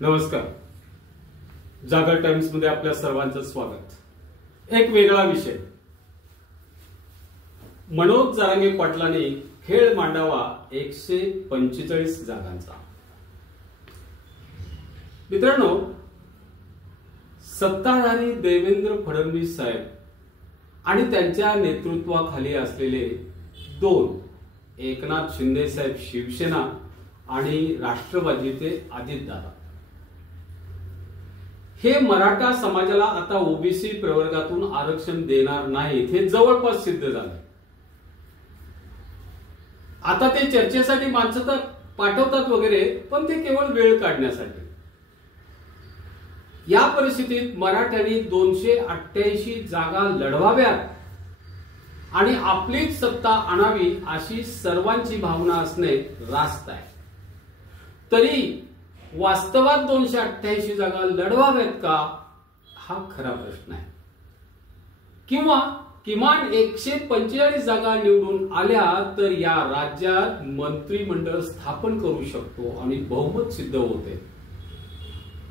नमस्कार. जागर टाइम्स मध्ये आपल्या सर्वांचं स्वागत. एक वेगळा विषय. मनोज जरांगे पाटलांनी खेळ मांडावा 145 जागांचा. मित्रांनो, सत्ताधारी देवेंद्र फडणवीस साहेब आणि त्यांच्या नेतृत्वाखाली असलेले दोन, एकनाथ शिंदे साहेब शिवसेना आणि राष्ट्रवादीचे अजितदादा, हे मराठा समाजाला आता ओबीसी प्रवर्गातून आरक्षण देणार नाहीत हे जवळपास सिद्ध झालं. आता ते चर्चेसाठी माणसं तर पाठवतात वगैरे, पण ते केवळ वेळ काढण्यासाठी. या परिस्थितीत मराठ्यांनी 288 जागा लढवाव्यात आणि आपलीच सत्ता आणावी अशी सर्वांची भावना असणे रास्त आहे. तरी वास्तवात 288 जागा लढवाव्यात का, हा खरा प्रश्न आहे. किंवा किमान 145 जागा निवडून आल्या तर या राज्यात मंत्रिमंडळ स्थापन करू शकतो आणि बहुमत सिद्ध होते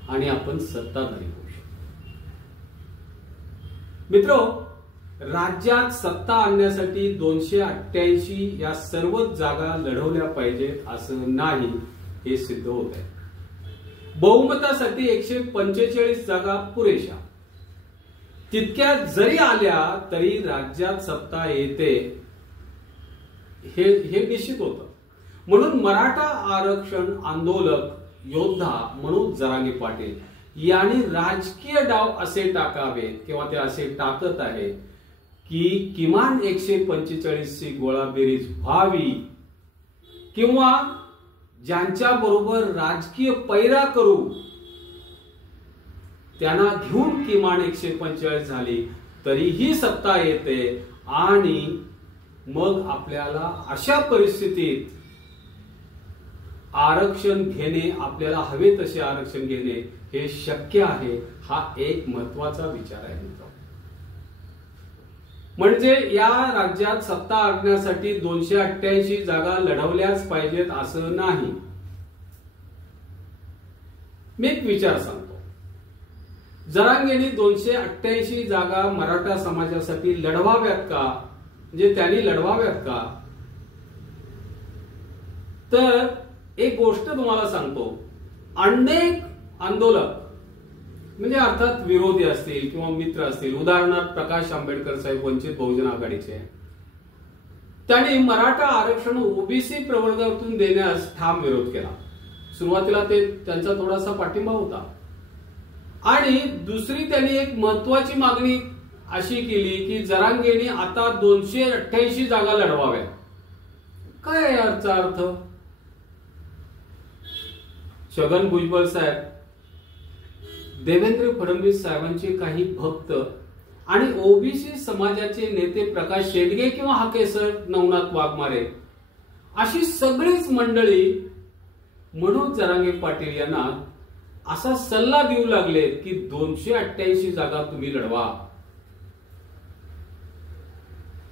आणि आपण सत्ताधारी होऊ शकतो. मित्रो, राज्यात सत्ता आणण्यासाठी 288 या सर्वच जागा लढवल्या पाहिजेत असं नाही, हे सिद्ध होत आहे. बहुमतासाठी 145 जागा पुरेशा. तितक्या जरी आल्या तरी राज्यात सत्ता येते हे निश्चित होतं. म्हणून मराठा आरक्षण आंदोलक योद्धा मनोज जरांगे पाटील यांनी राजकीय डाव असे टाकावेत किंवा ते असे टाकत आहे की किमान 145 ची गोळाबेरीज व्हावी किंवा ज्यांच्या बरोबर राजकीय पैरा करू त्यांना घेऊन किमान 145 झाली तरीही सत्ता येते आणि मग आपल्याला अशा परिस्थितीत आरक्षण घेणे, आपल्याला हवे तसे आरक्षण घेणे हे शक्य आहे. हा एक महत्वाचा विचार आहे मित्र. म्हणजे या राज्यात सत्ता आणण्यासाठी 288 जागा लढवल्याच पाहिजेत असं नाही. मी एक विचार सांगतो. जरांगेंनी 288 जागा मराठा समाजासाठी लढवाव्यात का, म्हणजे त्यांनी लढवाव्यात का, तर एक गोष्ट तुम्हाला सांगतो. अनेक आंदोलक म्हणजे अर्थात विरोधी असतील किंवा मित्र असतील, उदाहरणार्थ प्रकाश आंबेडकर साहेब वंचित बहुजन आघाडीचे, त्यांनी मराठा आरक्षण ओबीसी प्रवर्गातून देण्यास ठाम विरोध केला. सुरुवातीला त्यांचा थोडासा पाठिंबा होता. आणि दुसरी त्यांनी एक महत्वाची मागणी अशी केली की जरांगेंनी आता 288 जागा लढवाव्या. काय याचा अर्थ? छगन भुजबळ साहेब, देवेंद्र फडणवीस साहेबांचे काही भक्त आणि ओबीसी समाजाचे नेते प्रकाश शेंडगे किंवा हाकेसर नवनाथ वाघमारे अशी सगळीच मंडळी मनोज जरांगे पाटील यांना असा सल्ला देऊ लागलेत की 288 जागा तुम्ही लढवा.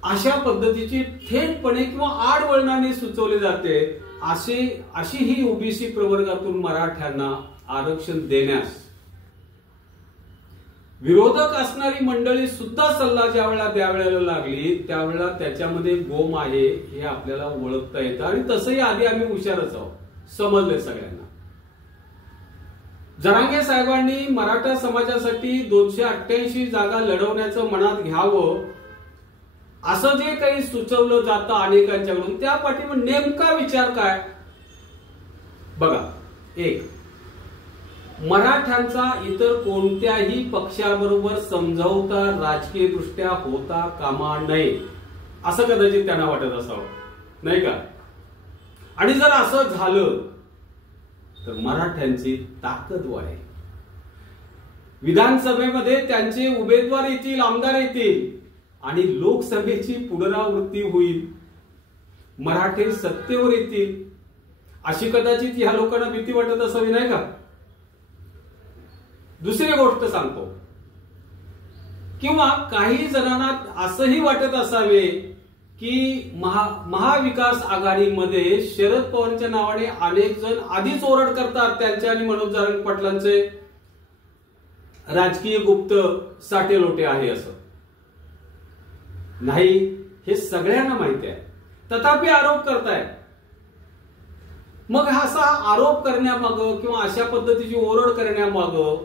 अशा पद्धतीची थेटपणे किंवा आडवळणाने सुचवले जाते अशी ही ओबीसी प्रवर्गातून मराठ्यांना आरक्षण देण्यास विरोधक असणारी मंडळी सुद्धा सल्ला ज्यावेळेला लागली त्यावेळेला त्याच्यामध्ये गोम आहे हे आपल्याला ओळखता येतं. आणि तसंही आधी आम्ही हुशारच आहोत, समजले सगळ्यांना. जरांगे साहेबांनी मराठा समाजासाठी 288 जागा लढवण्याचं मनात घ्यावं असं जे काही सुचवलं जातं अनेकांच्याकडून, त्या पाठीमागे नेमका विचार काय बघा. एक, मराठ्यांचा इतर कोणत्याही पक्षाबरोबर समझौता राजकीय दृष्ट्या होता कामा नये असं कदाचित त्यांना वाटत असावं, नाही का? आणि जर असं झालं तर मराठ्यांची ताकद वाढेल. विधानसभेमध्ये त्यांचे उमेदवार येतील, आमदार येतील आणि लोकसभेची पुनरावृत्ती होईल. मराठे सत्तेवर येतील अशी कदाचित या लोकांना भीती वाटत असावी, नाही का? दुसरी गोष्ट सांगतो, किंवा काही जणांना असंही वाटत असावे की महाविकास आघाडीमध्ये शरद पवारांच्या नावाने अनेक जण आधीच ओरड करतात त्यांचे आणि मनोज जरांगे पाटलांचे राजकीय गुप्त साटेलोटे आहे असं. नाही, हे सगळ्यांना माहिती आहे, तथापि आरोप करतायत. मग असा आरोप करण्यामागं किंवा अशा पद्धतीची ओरड करण्यामागं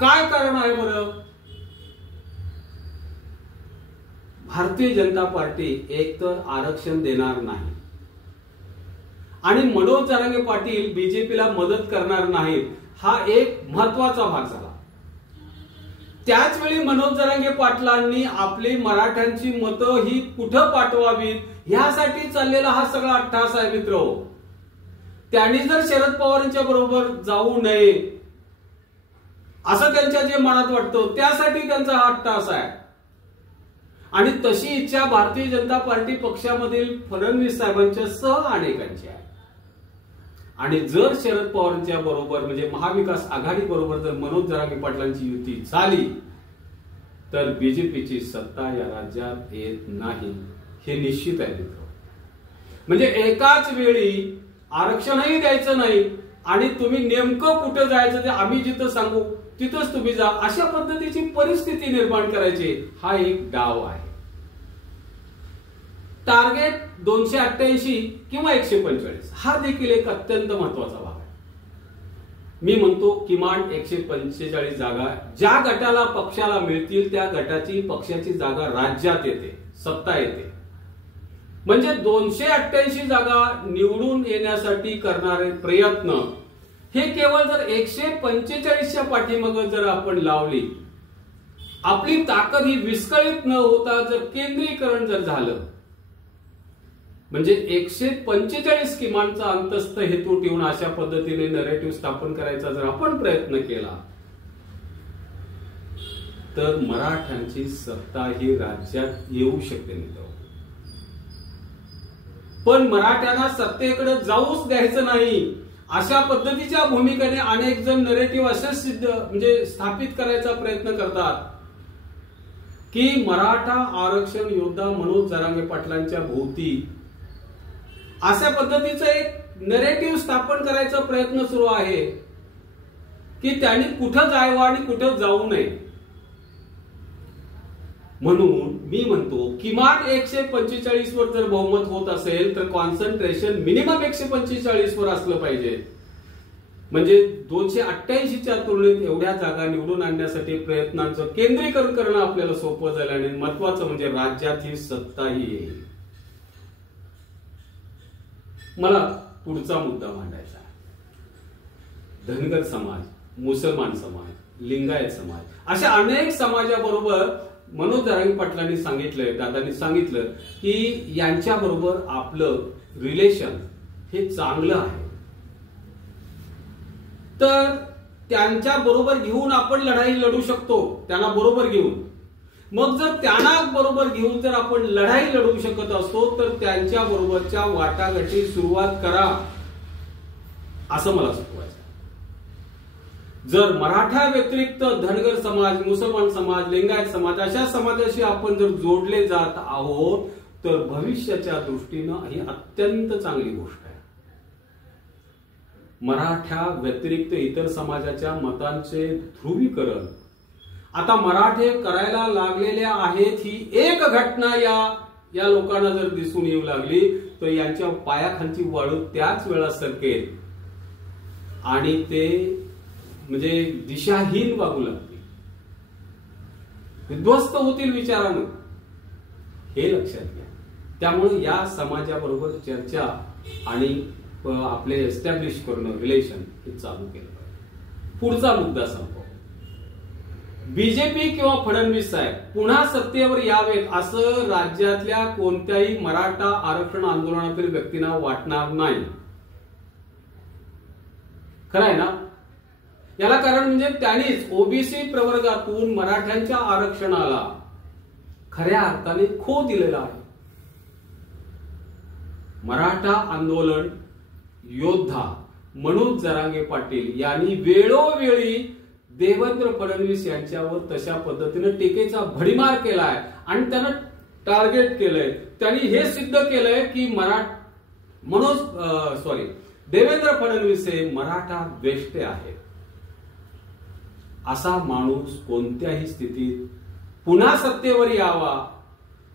काय कारण आहे बरं? भारतीय जनता पार्टी एकतर आरक्षण देणार नाही आणि मनोज जरांगे पाटील बीजेपीला मदत करणार नाहीत, हा एक महत्वाचा भाग झाला. त्याच वेळी मनोज जरांगे पाटलांनी आपली मराठ्यांची मतं ही कुठं पाठवावीत ह्यासाठी चाललेला हा सगळा अट्टहास आहे मित्र. त्यांनी जर शरद पवारांच्या बरोबर जाऊ नये असं त्यांच्या जे मनात वाटतं त्यासाठी त्यांचा हा अट्टहास आहे. आणि तशी इच्छा भारतीय जनता पार्टी पक्षामधील फडणवीस साहेबांच्या सह अनेकांची आहे. आणि जर शरद पवारांच्या बरोबर म्हणजे महाविकास आघाडी बरोबर जर मनोज जरांगे पाटलांची युती झाली तर बीजेपीची सत्ता या राज्यात येत नाही, हे निश्चित आहे मित्र. म्हणजे एकाच वेळी आरक्षणही द्यायचं नाही आणि तुम्ही नेमकं कुठं जायचं ते आम्ही जिथं सांगू तिथंच तुम्ही जा, अशा पद्धतीची परिस्थिती निर्माण करायची, हा एक डाव आहे. टार्गेट 288 किंवा 145 हा देखील एक अत्यंत महत्वाचा भाग आहे. मी म्हणतो किमान 145 जागा ज्या गटाला पक्षाला मिळतील त्या गटाची पक्षाची जागा राज्यात येते, सत्ता येते. म्हणजे 288 जागा निवडून येण्यासाठी करणारे प्रयत्न हे केवळ जर 145च्या पाठीमागे जर आपण लावली, आपली ताकद ही विस्कळीत न होता जर केंद्रीकरण जर झालं, म्हणजे 145 किमानचा अंतस्थ हेतू ठेवून अशा पद्धतीने नरेटिव्ह स्थापन करायचा जर आपण प्रयत्न केला तर मराठ्यांची सत्ता ही राज्यात येऊ शकते मित्र. पण मराठ्यांना सत्तेकडे जाऊच द्यायचं नाही अशा पद्धतीच्या भूमिकेने अनेक जण नरेटिव्ह असे सिद्ध म्हणजे स्थापित करायचा प्रयत्न करतात की मराठा आरक्षण योद्धा मनोज जरांगे पाटलांच्या भोवती अशा पद्धतीचं एक नरेटिव्ह स्थापन करायचा प्रयत्न सुरू आहे की त्यांनी कुठं जावं आणि कुठं जाऊ नये. म्हणून मी म्हणतो किमान 145 वर जर बहुमत होत असेल तर कॉन्सन्ट्रेशन मिनिमम 145 वर असलं पाहिजे. म्हणजे 288च्या तुलनेत एवढ्या जागा निवडून आणण्यासाठी प्रयत्नांचं केंद्रीकरण करणं आपल्याला सोपं झालं आणि महत्वाचं म्हणजे राज्यात ही सत्ताही येईल. मला पुढचा मुद्दा मांडायचा आहे. धनगर समाज, मुसलमान समाज, लिंगायत समाज अशा अनेक समाजाबरोबर मनोज जरांगे पाटलांनी सांगितलंय, दादांनी सांगितलं की यांच्या बरोबर आपलं रिलेशन हे चांगलं आहे, तर त्यांच्या बरोबर घेऊन आपण लढाई लढू शकतो, त्यांना बरोबर घेऊन. मग जर त्यांना बरोबर घेऊन जर आपण लढाई लढवू शकत असतो तर त्यांच्या बरोबरच्या वाटाघाटी सुरुवात करा असं मला सुचवायचं. जर मराठा व्यतिरिक्त धनगर समाज, मुसलमान समाज, लिंगायत समाज अशा समाजाशी आपण जर जोडले जात आहोत तर भविष्याच्या दृष्टीनं ही अत्यंत चांगली गोष्ट आहे. मराठा व्यतिरिक्त इतर समाजाच्या मतांचे ध्रुवीकरण आता मराठे करायला लागलेल्या आहेत, ही एक घटना या लोकांना जर दिसून येऊ लागली तर यांच्या पायाखालची वाळू त्याच वेळा सरकेल आणि ते म्हणजे दिशाहीन वागू लागतील, विध्वस्त होतील विचारानं, हे लक्षात घ्या. त्यामुळे या समाजाबरोबर चर्चा आणि आपले एस्टॅब्लिश करणं रिलेशन हे चालू केलं पाहिजे. पुढचा मुद्दा संपव. बीजेपी किंवा फडणवीस साहेब पुन्हा सत्तेवर यावेत असं राज्यातल्या कोणत्याही मराठा आरक्षण आंदोलनातील व्यक्तींना वाटणार नाही. खरं आहे ना? याला कारण म्हणजे त्यांनीच ओबीसी प्रवर्गातून मराठ्यांच्या आरक्षणाला खऱ्या अर्थाने खो दिलेला आहे. मराठा आंदोलन योद्धा मनोज जरांगे पाटील यांनी वेळोवेळी देवेंद्र फडणवीस यांच्यावर तशा पद्धतीने टीकेचा भडीमार केलाय आणि त्यांना टार्गेट केलंय, त्यांनी हे सिद्ध केलंय की देवेंद्र फडणवीस हे मराठा द्वेष्टे आहेत. असा माणूस कोणत्याही स्थितीत पुन्हा सत्तेवर यावा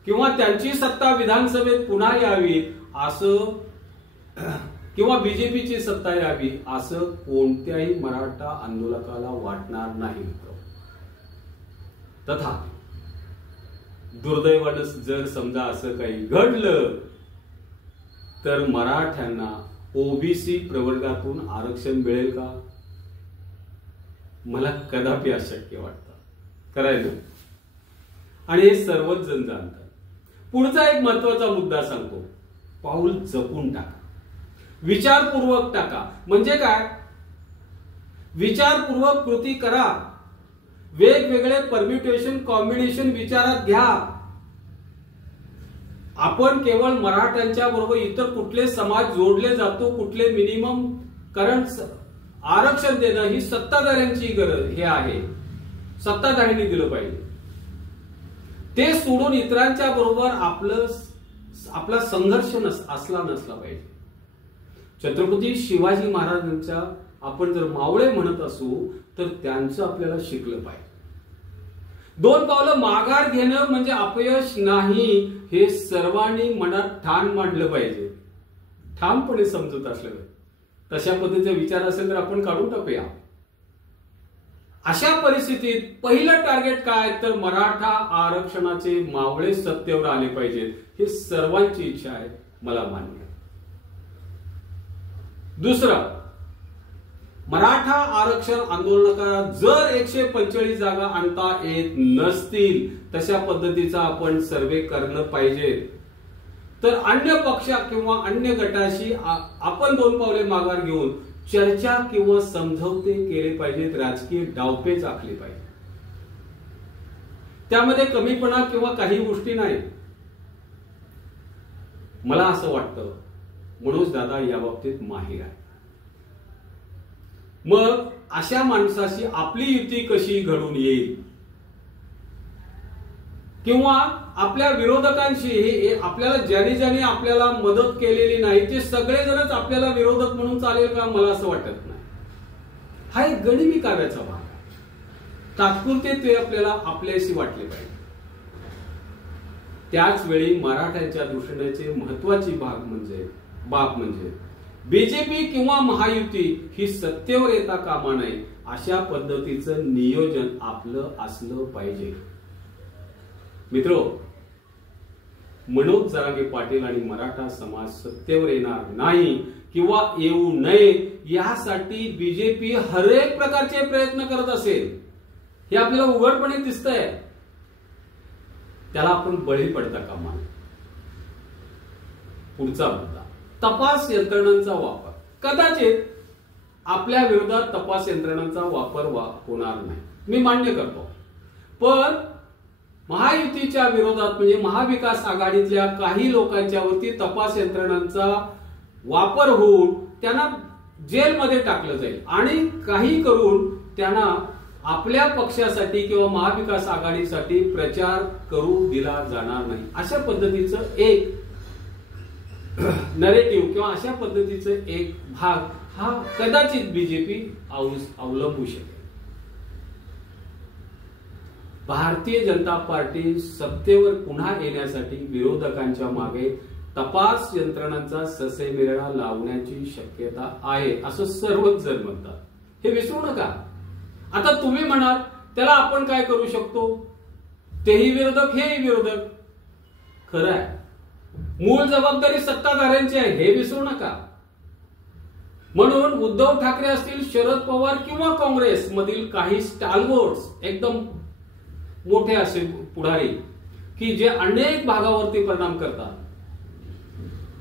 किंवा त्यांची सत्ता विधानसभेत पुन्हा यावी असं किंवा बीजेपीची सत्ता यावी असं कोणत्याही मराठा आंदोलकाला वाटणार नाही. तथापि दुर्दैवानं जर समजा असं काही घडलं तर मराठ्यांना ओबीसी प्रवर्गातून आरक्षण मिळेल का? मला कदापि अशक्य वाटतं करायला. आणि हे सर्वच जण जाणतात. पुढचा एक महत्वाचा मुद्दा सांगतो. पाऊल जपून टाका, विचारपूर्वक टाका. म्हणजे काय? विचारपूर्वक कृती करा. वेगवेगळे परम्युटेशन कॉम्बिनेशन विचारात घ्या. आपण केवळ मराठ्यांच्या बरोबर इतर कुठले समाज जोडले जातो, कुठले मिनिमम करंट आरक्षण देणं ही सत्ताधाऱ्यांची गरज हे आहे. सत्ताधाऱ्यांनी दिलं पाहिजे. ते सोडून इतरांच्या बरोबर आपला संघर्ष असला नसला पाहिजे. छत्रपती शिवाजी महाराजांच्या आपण जर मावळे म्हणत असू तर त्यांचं आपल्याला शिकलं पाहिजे. 2 पावलं माघार घेणं म्हणजे अपयश नाही हे सर्वांनी मनात ठाण मांडलं पाहिजे. ठामपणे समजत असलं पाहिजे. तशा पद्धतीचा विचार असेल तर आपण काढून टाकूया. अशा परिस्थितीत पहिलं टार्गेट काय तर मराठा आरक्षणाचे मावळे सत्तेवर आले पाहिजेत. ही सर्वांची इच्छा आहे, मला मान्य. दुसरं, मराठा आरक्षण आंदोलनाला जर 145 जागा आणता येत नसतील तशा पद्धतीचा आपण सर्वे करणं पाहिजे. तर अन्य पक्ष किंवा अन्य गटाशी आपण 2 पावले माघार घेऊन चर्चा किंवा समझौते केले पाहिजेत. राजकीय डावपेच आखले पाहिजे. त्यामध्ये कमीपणा किंवा काही गोष्टी नाही. मला असं वाटतं मनोज दादा या बाबतीत माहीर आहे. मग अशा माणसाशी आपली युती कशी घडून येईल किंवा आपल्या विरोधकांशी आपल्याला ज्यांनी आपल्याला मदत केलेली नाही ते सगळेजणच आपल्याला विरोधक म्हणून चालेल का? मला असं वाटत नाही. हा एक गनिमी कार्याचा भाग आहे. तात्पुरते ते आपल्याला आपल्याशी वाटले पाहिजे. त्याच वेळी मराठ्यांच्या दृष्टीने महत्वाची बाब म्हणजे बीजेपी किंवा महायुती ही सत्तेवर येता कामा नये अशा पद्धतीचं नियोजन आपलं असलं पाहिजे. मित्रो, मनोज जरांगे पाटील आणि मराठा समाज सत्तेवर येणार नाही किंवा येऊ नये यासाठी बीजेपी हर एक प्रकारचे प्रयत्न करत असेल हे आपल्याला उघडपणे दिसतंय. त्याला आपण बळी पडता कामा नये. पुढचा मुद्दा, तपास यंत्रणांचा वापर. कदाचित आपल्या विरोधात तपास यंत्रणांचा वापर होणार नाही, मी मान्य करतो. पण महायुतीच्या विरोधात म्हणजे महाविकास आघाडीतल्या काही लोकांच्या वरती तपास यंत्रणांचा वापर होऊन त्यांना जेलमध्ये टाकलं जाईल आणि काही करून त्यांना आपल्या पक्षासाठी किंवा महाविकास आघाडीसाठी प्रचार करू दिला जाणार नाही. अशा पद्धतीचं एक नरेटिव्ह किंवा अशा पद्धतीचं एक भाग हा कदाचित बीजेपी अवलंबू शकेल. भारतीय जनता पार्टी सत्तेवर पुन्हा येण्यासाठी विरोधकांच्या मागे तपास यंत्रणांचा ससेमिरडा लावण्याची शक्यता आहे असं सर्वच जण म्हणतात. हे विसरू नका. आता तुम्ही म्हणाल त्याला आपण काय करू शकतो? तेही विरोधक हेही विरोधक. खरं आहे, मूळ जबाबदारी सत्ताधाऱ्यांची आहे हे विसरू नका. म्हणून उद्धव ठाकरे असतील, शरद पवार किंवा काँग्रेस मधील काही स्टालवर्ड्स एकदम मोठे असे पुढारी की जे अनेक भागावरती परिणाम करतात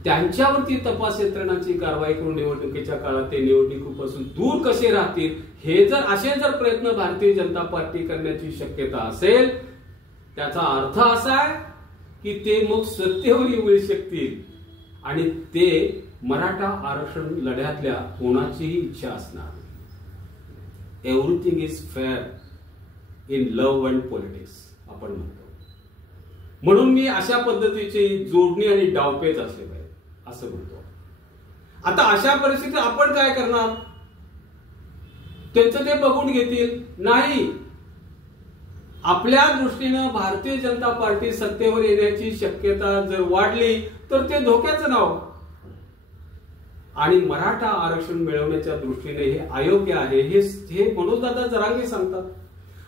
त्यांच्यावरती तपास यंत्रणांची कारवाई करून निवडणुकीच्या काळात ते निवडणुकीपासून दूर कसे राहतील हे जर प्रयत्न भारतीय जनता पार्टी करण्याची शक्यता असेल त्याचा अर्थ असा आहे की ते मग सत्तेवर येऊ शकतील आणि ते मराठा आरक्षण लढ्यातल्या कोणाचीही इच्छा असणार. Everything is fair in love and politics आपण म्हणतो. म्हणून मी अशा पद्धतीची जोडणी आणि डावपेच असले पाहिजे असं म्हणतो. आता अशा परिस्थितीत आपण काय करणार? त्यांचं ते बघून घेतील नाही. आपल्या दृष्टीनं भारतीय जनता पार्टी सत्तेवर येण्याची शक्यता जर वाढली तर ते धोक्याचं नाव आणि मराठा आरक्षण मिळवण्याच्या दृष्टीने हे अयोग्य आहे हे मनोजदादा जरांगे सांगतात.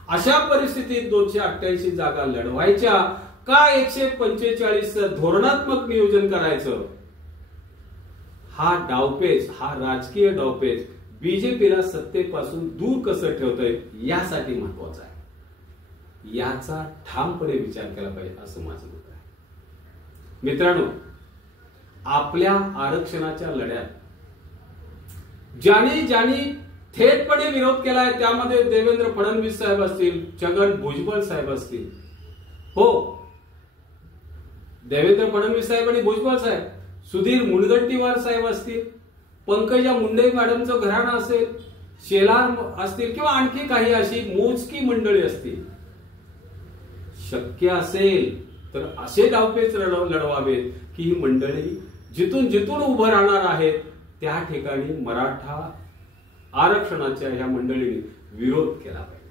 अशा परिस्थितीत 288 जागा लढवायच्या का 145 धोरणात्मक नियोजन करायचं? हा डावपेच, हा राजकीय डावपेच बीजेपीला सत्तेपासून दूर कसं ठेवतंय यासाठी महत्वाचा आहे. याचा ठामपणे विचार केला पाहिजे असं माझं मत आहे. मित्रांनो, आपल्या आरक्षणाच्या लढ्यात ज्यांनी थेटपणे विरोध केलाय त्यामध्ये देवेंद्र फडणवीस साहेब असतील, छगन भुजबळ साहेब असतील. हो, देवेंद्र फडणवीस साहेब आणि भुजबळ साहेब, सुधीर मुनगंटीवार साहेब असतील, पंकजा मुंडे मॅडमचं घराणं असेल, शेलार असतील किंवा आणखी काही अशी मोजकी मंडळी असतील. शक्य असेल तर असे डावपेच लढवावेत की ही मंडळी जिथून उभं राहणार आहेत त्या ठिकाणी मराठा आरक्षणाच्या ह्या मंडळीने विरोध केला पाहिजे.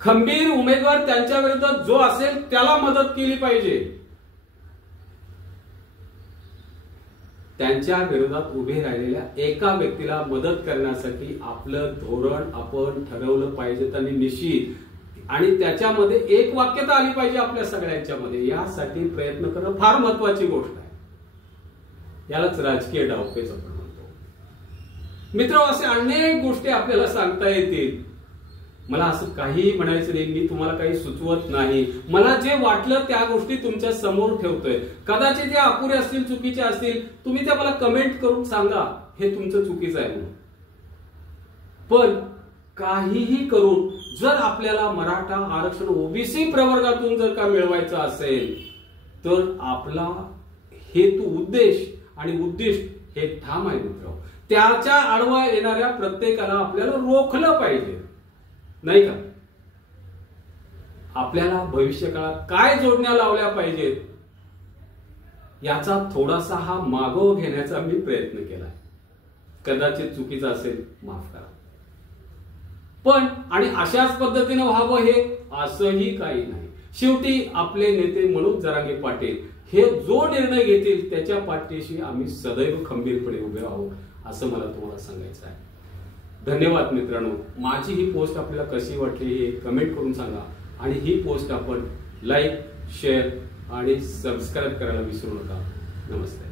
खंबीर उमेदवार त्यांच्या विरोधात जो असेल त्याला मदत केली पाहिजे. त्यांच्या विरोधात उभे राहिलेल्या एका व्यक्तीला मदत करण्यासाठी आपलं धोरण आपण ठरवलं पाहिजे आणि निश्चित आणि त्याच्यामध्ये एक वाक्यता आली पाहिजे आपल्या सगळ्यांच्या मध्ये. यासाठी प्रयत्न करणं फार महत्वाची गोष्ट आहे. यालाच राजकीय डावपेच आपण म्हणतो. मित्र, असे अनेक गोष्टी आपल्याला सांगता येतील. मला असं काही म्हणायचं नाही, मी तुम्हाला काही सुचवत नाही. मला जे वाटलं त्या गोष्टी तुमच्या समोर ठेवतोय. कदाचित त्या अपुऱ्या असतील, चुकीच्या असतील, तुम्ही त्या मला कमेंट करून सांगा हे तुमचं चुकीचं आहे म्हणून. पण काहीही करून जर आपल्याला मराठा आरक्षण ओबीसी प्रवर्गातून जर का मिळवायचं असेल तर आपला हेतू, उद्देश आणि उद्दिष्ट हे ठाम आहे मित्र. त्याच्या आडवा येणाऱ्या प्रत्येकाला आपल्याला रोखलं पाहिजे, नाही का? आपल्याला भविष्य काळात काय जोडण्या लावल्या पाहिजेत याचा थोडासा हा मागोवा घेण्याचा मी प्रयत्न केलाय. कदाचित चुकीचा असेल, माफ करा. पण आणि अशाच पद्धतीने व्हावं हे असंही काही नाही. शेवटी आपले नेते मनोज जरांगे पाटील हे जो निर्णय घेतील त्याच्या पाठीशी आम्ही सदैव खंबीरपणे उभे आहोत असं मला तुम्हाला सांगायचं आहे. धन्यवाद मित्रांनो. माझी ही पोस्ट आपल्याला कशी वाटली हे कमेंट करून सांगा आणि ही पोस्ट आपण लाईक, शेअर आणि सबस्क्राईब करायला विसरू नका. नमस्ते.